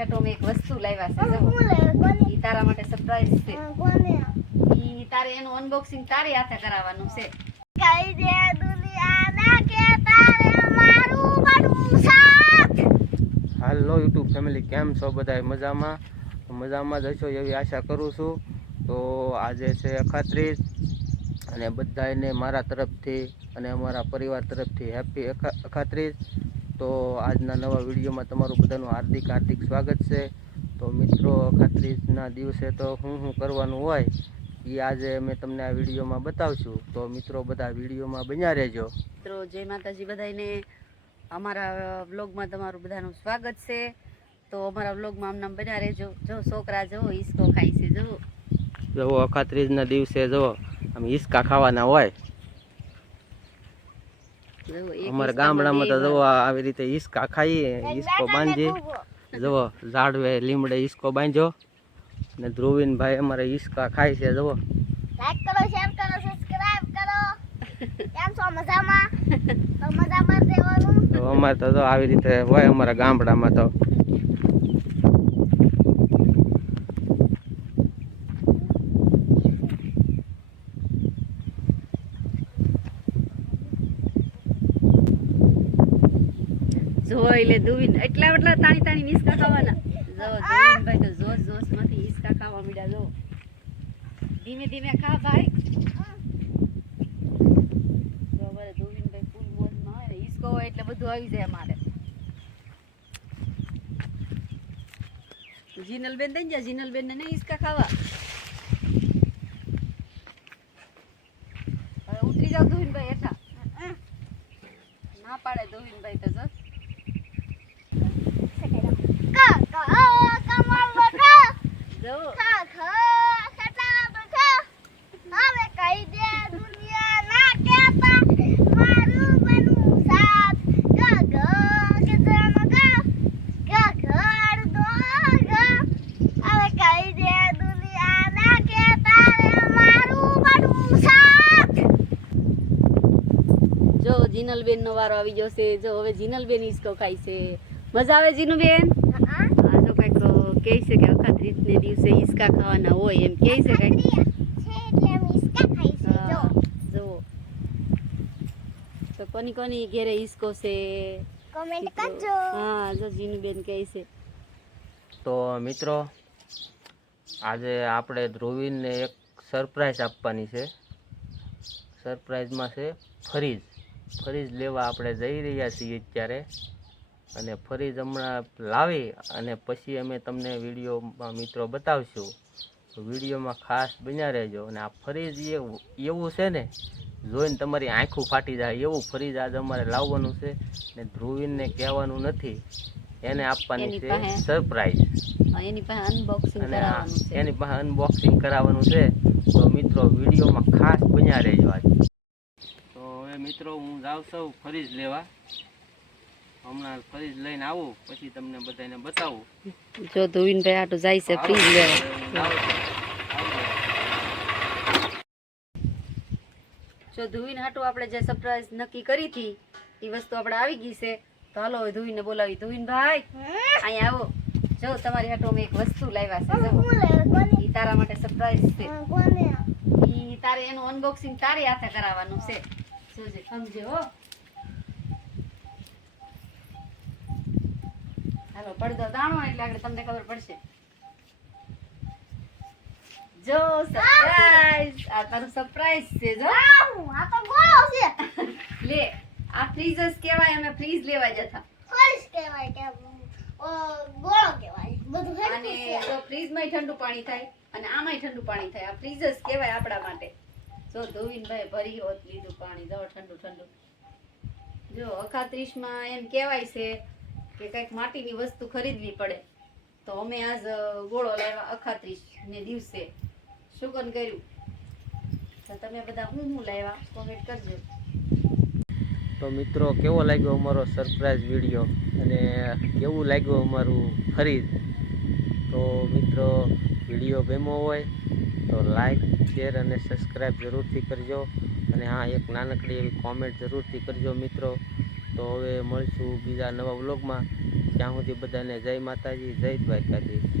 હેઠો મેં એક વસ્તુ લાવ્યા છે. ઈ તારા માટે સરપ્રાઈઝ છે. ઈ તારે એનું અનબોક્સિંગ તારી હાથે કરાવવાનું છે. હાલો યુટ્યુબ ફેમિલી કેમ છો બધા મજામાં? મજામાં જ હશો એવી આશા કરું છું. તો આજે છે અખાત્રીસ અને બધાને મારા તરફથી અને અમારા પરિવાર તરફથી હેપી અખાત્રીસ તો આજના નવા વિડીયોમાં તમારું બધાનું હાર્દિક હાર્દિક સ્વાગત છે. તો મિત્રો અખાત્રીસના દિવસે તો હું શું કરવાનું હોય એ આજે મેં તમને આ વિડીયોમાં બતાવશું. તો મિત્રો બધા વિડીયોમાં બન્યા રહેજો. મિત્રો જય માતાજી બધાને અમારા વ્લોગમાં તમારું બધાનું સ્વાગત છે. તો અમારા વ્લોગમાં આમનામ બન્યા રહેજો. જો છોકરા જો ઈસકો ખાય છે જો. જુઓ અખાત્રીજના દિવસે જો આમ હિસકા ખાવાના હોય અમારા ગામડામાં તો જવો આવી રીતે ઈસકા ખાઈએ ઈસકો બાંધીએ. જુઓ ઝાડવે લીમડે ઈસકો બાંધ્યો. ને ધ્રુવીનભાઈ અમારે ઈસકા ખાય છે જુઓ લાઈક કરો શેર કરો સબસ્ક્રાઇબ કરો. કેમ છો મજામાં? તો મજામાં રહેવાનું? તો અમારે તો આવી રીતે હોય અમારા ગામડામાં તો. જો એટલે દુવીન. એટલા એટલા તાણી તાણી નિસકા ખાવાના જો દુવીનભાઈ તો જોશ જોશમાંથી હિસકા ખાવા મીડા જો. ધીમે ધીમે ખા ભાઈ. અમારે દુવીનભાઈ ફૂલ મોજમાં હોય ને હિસકો હોય એટલે બધું આવી જાય અમારે. જીનલબેન દઈ જાય જીનલબેન ને નહીં હિસકા ખાવા. ઉતરી જાવ દુવીનભાઈ હેઠા. ના પાડે દુવીનભાઈ તો જો ક ક કમળ બકો જો ખ ખ ખટા બકો હવે કહી દે દુનિયા ના કેતા મારું બનવું સાથ ગ ગ ગજન ગ ગ ઘર દો ગ હવે કહી દે દુનિયા ના કેતા મારું બનવું સાથ જો જીનલબેન નો વારો આવી જશે જો હવે જીનલબેન ઈસકો ખાય છે. મજા આવે જીનુબેન? હા જો કંઈક કહે છે કે અખાત્રીજ ને દિવસે ઈસકા ખાવાના હોય એમ કહે છે કંઈક. છે એટલે અમે ઈસકા ખાઈ છે જો. જો. તો કોની કોની ઘેરે ઈસકો છે? કોમેન્ટ કરજો. હા જો જીનુબેન કહે છે. તો મિત્રો આજે આપણે ધ્રુવીનને એક સરપ્રાઈઝ આપવાની છે. સરપ્રાઈઝમાં છે ફરીજ. ફરીજ લેવા આપણે જઈ રહ્યા છીએ અત્યારે. અને ફરીજ હમણાં લાવી અને પછી અમે તમને વિડીયોમાં મિત્રો બતાવશું. વિડીયોમાં ખાસ બન્યા રહેજો. અને આ ફરીજ એવું એવું છે ને જોઈને તમારી આંખું ફાટી જાય એવું ફરીજ આજે અમારે લાવવાનું છે. ને ધ્રુવીનને કહેવાનું નથી. એને આપવાની છે સરપ્રાઈઝ. એની પાસે અનબોક્સિંગ કરાવવાનું છે. એની પાસે અનબોક્સિંગ કરાવવાનું છે. તો મિત્રો વિડીયોમાં ખાસ બન્યા રહેજો આજ. હવે મિત્રો હું જાઉં છું જ લેવા. હમણાં ફરીજ લઈને આવું પછી તમને બધાને બતાવું. જો ધોવીનભાઈ આટું જાય છે ફ્રીજ લેવા. જો ધુવીન હાટું આપણે જે સરપ્રાઈઝ નક્કી કરી હતી એ વસ્તુ આપણે આવી ગઈ છે. તો હાલો હવે ધુવીને બોલાવી. ધુવીન ભાઈ અહીંયા આવો. જો તમારી હાટું અમે એક વસ્તુ લાવ્યા છે જો તારા માટે સરપ્રાઈઝ છે. હા, ઈ તારે એનું અનબોક્સિંગ તારી હાથે કરાવવાનું છે. જોજે સમજે હો હાલો પડદો દાણો એટલે આગળ તમને ખબર પડશે જો સરપ્રાઈઝ આ તારું સરપ્રાઈઝ છે જો આ તો ગોળો છે લે આ ફ્રીજ જ કહેવાય અમે ફ્રીજ લેવા જતા ફ્રીજ કહેવાય કે ગોળો કહેવાય બધું અને જો ફ્રીજમાંય ઠંડુ પાણી થાય. અને આમાંય ઠંડુ પાણી થાય. આ ફ્રીજ જ કહેવાય આપણા માટે. જો ધોવીનભાઈ ભરી હોત લીધું પાણી, જો ઠંડુ ઠંડુ. જો અખાત્રીસમાં એમ કહેવાય છે કે કંઈક માટીની વસ્તુ ખરીદવી પડે. તો અમે આજ ગોળો લાવ્યા અખાત્રીસ ને દિવસે. શુકન કર્યું. તો તમે બધા હું હું લાવ્યા? કોમેન્ટ કરજો. તો મિત્રો, કેવો લાગ્યો અમારો સરપ્રાઈઝ વીડિયો અને કેવું લાગ્યું અમારું ખરીદ તો મિત્રો વીડિયો ગમ્યો હોય તો લાઈક શેર અને સબસ્ક્રાઈબ જરૂરથી કરજો. અને હા, એક નાનકડી એવી કોમેન્ટ જરૂરથી કરજો મિત્રો. તો હવે મળશું બીજા નવા વ્લોગમાં ત્યાં સુધી બધાને જય માતાજી, જય દ્વારકાધીશ.